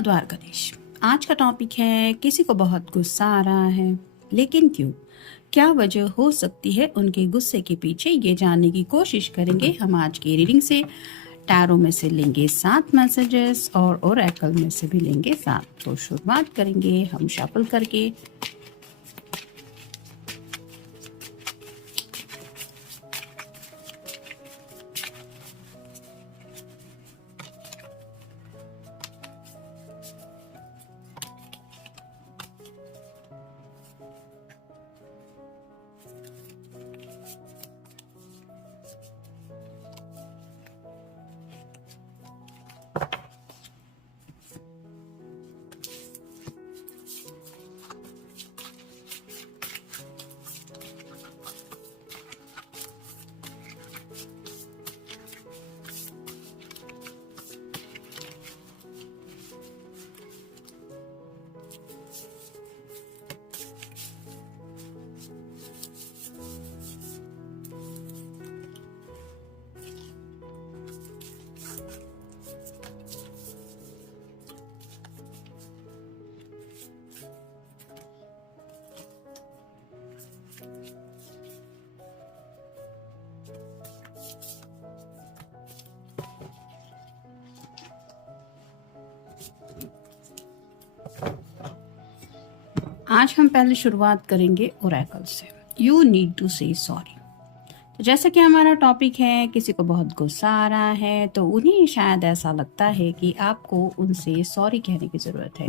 नमः द्वारकाधीश। आज का टॉपिक है किसी को बहुत गुस्सा आ रहा है, लेकिन क्यों? क्या वजह हो सकती है उनके गुस्से के पीछे, ये जानने की कोशिश करेंगे हम आज की रीडिंग से। टैरो में से लेंगे 7 मैसेजेस और ओरेकल में से भी लेंगे 7। तो शुरुआत करेंगे हम शफल करके। आज हम पहले शुरुआत करेंगे ओरेकल से। यू नीड टू से सॉरी। तो जैसा कि हमारा टॉपिक है किसी को बहुत गुस्सा आ रहा है, तो उन्हें शायद ऐसा लगता है कि आपको उनसे सॉरी कहने की ज़रूरत है।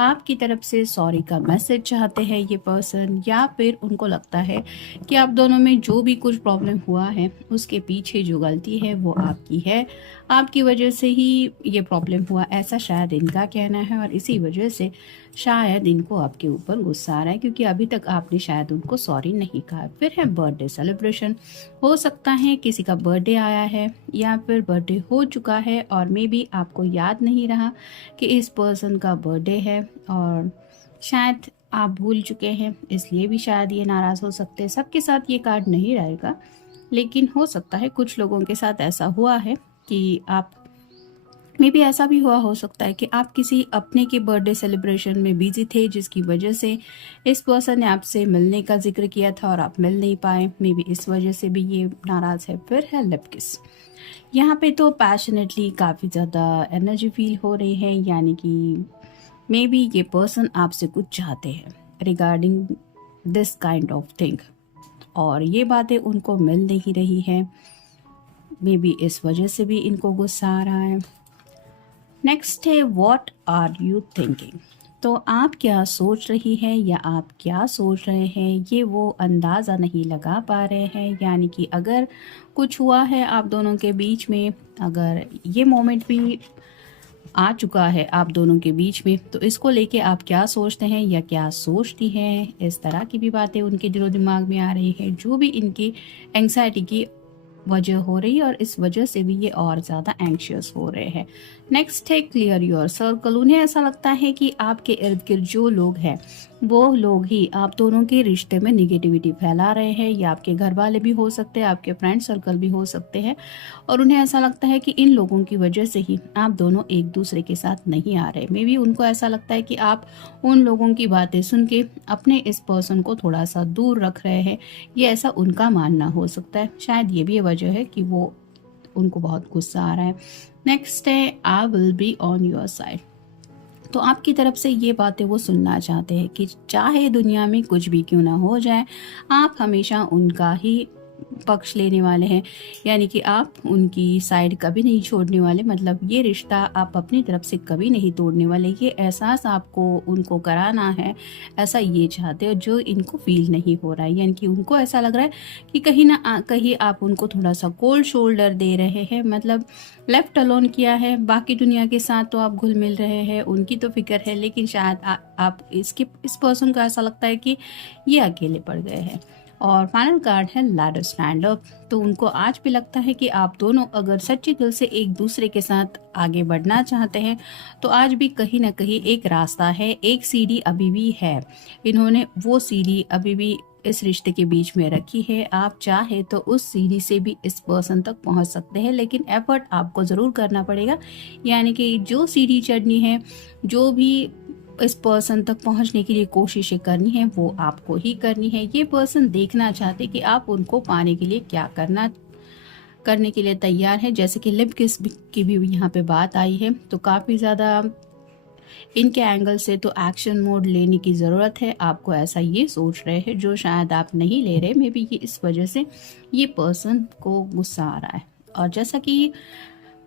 आपकी तरफ से सॉरी का मैसेज चाहते हैं ये पर्सन, या फिर उनको लगता है कि आप दोनों में जो भी कुछ प्रॉब्लम हुआ है उसके पीछे जो गलती है वो आपकी है, आपकी वजह से ही ये प्रॉब्लम हुआ, ऐसा शायद इनका कहना है। और इसी वजह से शायद इनको आपके ऊपर गुस्सा आ रहा है, क्योंकि अभी तक आपने शायद उनको सॉरी नहीं कहा। फिर है बर्थडे सेलिब्रेशन। हो सकता है किसी का बर्थडे आया है या फिर बर्थडे हो चुका है और मे बी आपको याद नहीं रहा कि इस पर्सन का बर्थडे है, और शायद आप भूल चुके हैं, इसलिए भी शायद ये नाराज़ हो सकते हैं। सबके साथ ये कार्ड नहीं रहेगा, लेकिन हो सकता है कुछ लोगों के साथ ऐसा हुआ है कि आप मे बी ऐसा भी हुआ हो सकता है कि आप किसी अपने के बर्थडे सेलिब्रेशन में बिजी थे, जिसकी वजह से इस पर्सन ने आपसे मिलने का जिक्र किया था और आप मिल नहीं पाए। मे बी इस वजह से भी ये नाराज़ है। फिर है लिप किस। यहाँ पे तो पैशनेटली काफ़ी ज़्यादा एनर्जी फील हो रही है, यानी कि मे बी ये पर्सन आपसे कुछ चाहते हैं regarding this kind of thing, और ये बातें उनको मिल नहीं रही है। मे बी इस वजह से भी इनको गुस्सा आ रहा है। नेक्स्ट है व्हाट आर यू थिंकिंग। तो आप क्या सोच रही हैं या आप क्या सोच रहे हैं, ये वो अंदाज़ा नहीं लगा पा रहे हैं। यानी कि अगर कुछ हुआ है आप दोनों के बीच में, अगर ये मोमेंट भी आ चुका है आप दोनों के बीच में, तो इसको लेके आप क्या सोचते हैं या क्या सोचती हैं, इस तरह की भी बातें उनके दिलो दिमाग में आ रही है, जो भी इनकी एंग्जाइटी की वजह हो रही है, और इस वजह से भी ये और ज़्यादा एंग्शियस हो रहे हैं। नेक्स्ट है क्लियर योर सर्कल। उन्हें ऐसा लगता है कि आपके इर्द गिर्द जो लोग हैं वो लोग ही आप दोनों के रिश्ते में निगेटिविटी फैला रहे हैं, या आपके घर वाले भी हो सकते हैं, आपके फ्रेंड सर्कल भी हो सकते हैं। और उन्हें ऐसा लगता है कि इन लोगों की वजह से ही आप दोनों एक दूसरे के साथ नहीं आ रहे। मे बी उनको ऐसा लगता है कि आप उन लोगों की बातें सुन के अपने इस पर्सन को थोड़ा सा दूर रख रहे हैं, ये ऐसा उनका मानना हो सकता है। शायद ये भी वजह है कि वो उनको बहुत गुस्सा आ रहा है। नेक्स्ट है I will be on your side. तो आपकी तरफ से ये बातें वो सुनना चाहते हैं कि चाहे दुनिया में कुछ भी क्यों ना हो जाए, आप हमेशा उनका ही पक्ष लेने वाले हैं, यानी कि आप उनकी साइड कभी नहीं छोड़ने वाले। मतलब ये रिश्ता आप अपनी तरफ से कभी नहीं तोड़ने वाले। ये एहसास आपको उनको कराना है, ऐसा ये चाहते हो, जो इनको फील नहीं हो रहा है। यानी कि उनको ऐसा लग रहा है कि कहीं ना कहीं आप उनको थोड़ा सा कोल्ड शोल्डर दे रहे हैं, मतलब लेफ्ट अलोन किया है। बाकी दुनिया के साथ तो आप घुल मिल रहे हैं, उनकी तो फिक्र है, लेकिन शायद आप इस पर्सन को ऐसा लगता है कि ये अकेले पड़ गए हैं। और फाइनल कार्ड है लैडर स्टैंड अप। तो उनको आज भी लगता है कि आप दोनों अगर सच्चे दिल से एक दूसरे के साथ आगे बढ़ना चाहते हैं तो आज भी कहीं ना कहीं एक रास्ता है, एक सीढ़ी अभी भी है। इन्होंने वो सीढ़ी अभी भी इस रिश्ते के बीच में रखी है। आप चाहे तो उस सीढ़ी से भी इस पर्सन तक पहुंच सकते हैं, लेकिन एफर्ट आपको ज़रूर करना पड़ेगा। यानी कि जो सीढ़ी चढ़नी है, जो भी इस पर्सन तक पहुंचने के लिए कोशिशें करनी है, वो आपको ही करनी है। ये पर्सन देखना चाहते कि आप उनको पाने के लिए क्या करने के लिए तैयार है। जैसे कि लिप किस की भी यहाँ पे बात आई है, तो काफ़ी ज़्यादा इनके एंगल से तो एक्शन मोड लेने की ज़रूरत है। आपको ऐसा ये सोच रहे हैं जो शायद आप नहीं ले रहे। मे बी ये इस वजह से ये पर्सन को गुस्सा आ रहा है। और जैसा कि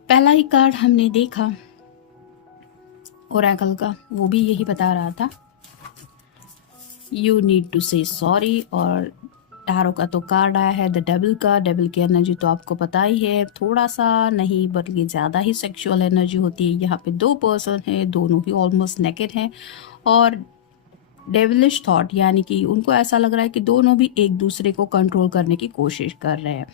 पहला ही कार्ड हमने देखा ओरेकल का, वो भी यही बता रहा था, यू नीड टू से सॉरी। और टैरो का तो कार्ड आया है द डेविल का। डेविल की एनर्जी तो आपको पता ही है, थोड़ा सा नहीं बल्कि ज़्यादा ही सेक्सुअल एनर्जी होती है। यहाँ पे दो पर्सन है, दोनों ही ऑलमोस्ट नेकेड हैं और डेविलिश थॉट, यानी कि उनको ऐसा लग रहा है कि दोनों भी एक दूसरे को कंट्रोल करने की कोशिश कर रहे हैं।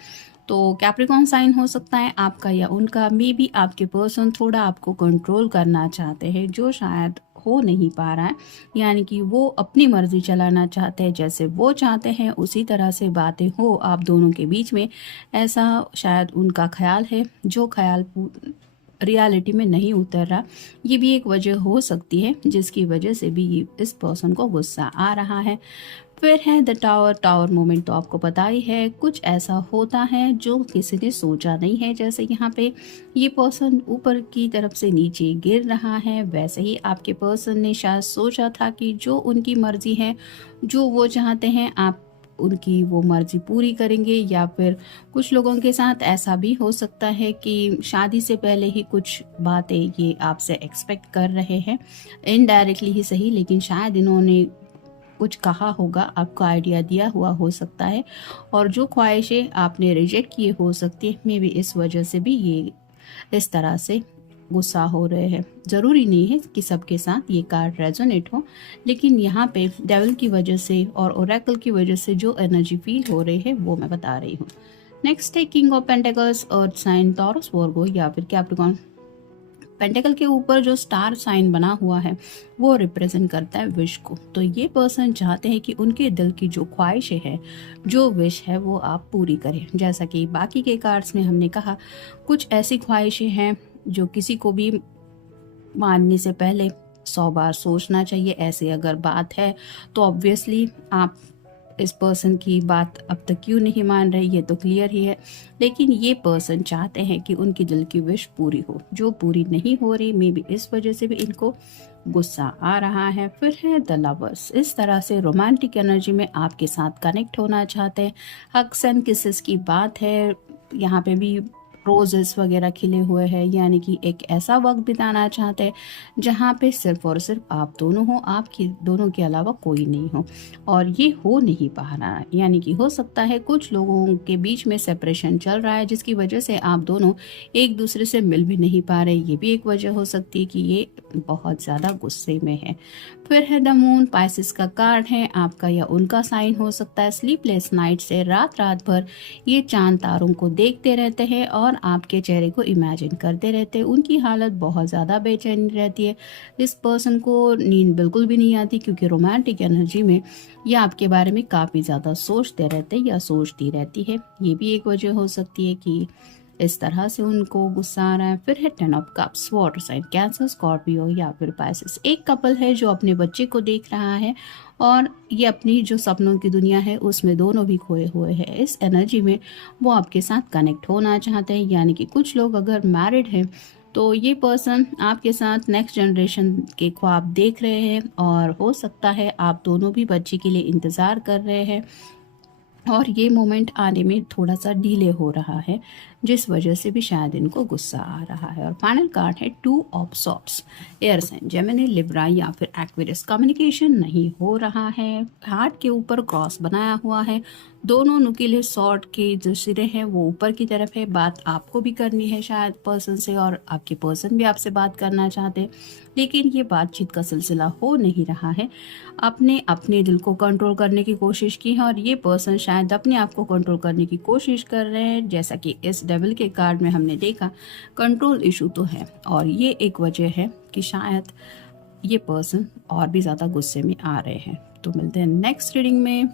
तो कैप्रिकॉर्न साइन हो सकता है आपका या उनका। मे बी आपके पर्सन थोड़ा आपको कंट्रोल करना चाहते हैं, जो शायद हो नहीं पा रहा है। यानी कि वो अपनी मर्जी चलाना चाहते हैं, जैसे वो चाहते हैं उसी तरह से बातें हो आप दोनों के बीच में, ऐसा शायद उनका ख्याल है, जो ख्याल रियलिटी में नहीं उतर रहा। ये भी एक वजह हो सकती है जिसकी वजह से भी इस पर्सन को गुस्सा आ रहा है। फिर है द टावर मोमेंट, तो आपको पता ही है कुछ ऐसा होता है जो किसी ने सोचा नहीं है। जैसे यहाँ पे ये पर्सन ऊपर की तरफ से नीचे गिर रहा है, वैसे ही आपके पर्सन ने शायद सोचा था कि जो उनकी मर्जी है, जो वो चाहते हैं, आप उनकी वो मर्जी पूरी करेंगे। या फिर कुछ लोगों के साथ ऐसा भी हो सकता है कि शादी से पहले ही कुछ बातें ये आपसे एक्सपेक्ट कर रहे हैं, इनडायरेक्टली ही सही, लेकिन शायद इन्होंने कुछ कहा होगा, आपको आइडिया दिया हुआ हो सकता है, और जो ख्वाहिशें आपने रिजेक्ट किए हो सकती है। मे बी इस वजह से भी ये इस तरह से गुस्सा हो रहे हैं। ज़रूरी नहीं है कि सबके साथ ये कार्ड रेजोनेट हो, लेकिन यहाँ पे डेविल की वजह से और ओरेकल की वजह से जो एनर्जी फील हो रही है वो मैं बता रही हूँ। नेक्स्ट है king of pentacles, earth sign, Taurus, Virgo या फिर कैप्रिकॉर्न। पेंटिकल के ऊपर जो स्टार साइन बना हुआ है वो रिप्रेजेंट करता है विश को। तो ये पर्सन चाहते हैं कि उनके दिल की जो ख्वाहिशें हैं, जो विश है, वो आप पूरी करें। जैसा कि बाकी के कार्ड्स में हमने कहा, कुछ ऐसी ख्वाहिशें हैं जो किसी को भी मानने से पहले 100 बार सोचना चाहिए। ऐसे अगर बात है तो ऑब्वियसली आप इस पर्सन की बात अब तक क्यों नहीं मान रहे, ये तो क्लियर ही है। लेकिन ये पर्सन चाहते हैं कि उनकी दिल की विश पूरी हो, जो पूरी नहीं हो रही। मे बी इस वजह से भी इनको गुस्सा आ रहा है। फिर है द लवर्स, इस तरह से रोमांटिक एनर्जी में आपके साथ कनेक्ट होना चाहते हैं। हग्स एंड किसेस की बात है, यहाँ पे भी रोजेस वगैरह खिले हुए हैं, यानी कि एक ऐसा वक्त बिताना चाहते हैं जहाँ पे सिर्फ और सिर्फ आप दोनों हो, आपकी दोनों के अलावा कोई नहीं हो। और ये हो नहीं पा रहा है, यानी कि हो सकता है कुछ लोगों के बीच में सेपरेशन चल रहा है, जिसकी वजह से आप दोनों एक दूसरे से मिल भी नहीं पा रहे। ये भी एक वजह हो सकती है कि ये बहुत ज़्यादा गुस्से में है। फिर है द मून, पाइसेस का कार्ड है, आपका या उनका साइन हो सकता है। स्लीपलेस नाइट से रात रात भर ये चांद तारों को देखते रहते हैं और आपके चेहरे को इमेजिन करते रहते हैं। उनकी हालत बहुत ज़्यादा बेचैनी रहती है। इस पर्सन को नींद बिल्कुल भी नहीं आती, क्योंकि रोमांटिक एनर्जी में ये आपके बारे में काफ़ी ज़्यादा सोचते रहते हैं या सोचती रहती है। ये भी एक वजह हो सकती है कि इस तरह से उनको गुस्सा आ रहा है। फिर है 10 of cups, water sign, Cancer, Scorpio या फिर पाइसेस। एक कपल है जो अपने बच्चे को देख रहा है और ये अपनी जो सपनों की दुनिया है उसमें दोनों भी खोए हुए हैं। इस एनर्जी में वो आपके साथ कनेक्ट होना चाहते हैं, यानी कि कुछ लोग अगर मैरिड हैं तो ये पर्सन आपके साथ नेक्स्ट जनरेशन के ख्वाब देख रहे हैं, और हो सकता है आप दोनों भी बच्चे के लिए इंतज़ार कर रहे हैं और ये मोमेंट आने में थोड़ा सा डिले हो रहा है, जिस वजह से भी शायद इनको गुस्सा आ रहा है। और फाइनल कार्ड है 2 of swords, air sign, Gemini, Libra या फिर एक्वेरियस। कम्युनिकेशन नहीं हो रहा है, हार्ट के ऊपर क्रॉस बनाया हुआ है, दोनों नुकीले सॉर्ड के जो सिरे हैं वो ऊपर की तरफ है। बात आपको भी करनी है शायद पर्सन से, और आपके पर्सन भी आपसे बात करना चाहते हैं, लेकिन ये बातचीत का सिलसिला हो नहीं रहा है। आपने अपने दिल को कंट्रोल करने की कोशिश की है और ये पर्सन शायद अपने आप को कंट्रोल करने की कोशिश कर रहे हैं। जैसा कि इस डेविल के कार्ड में हमने देखा, कंट्रोल इशू तो है, और ये एक वजह है कि शायद ये पर्सन और भी ज़्यादा गुस्से में आ रहे हैं। तो मिलते हैं नेक्स्ट रीडिंग में।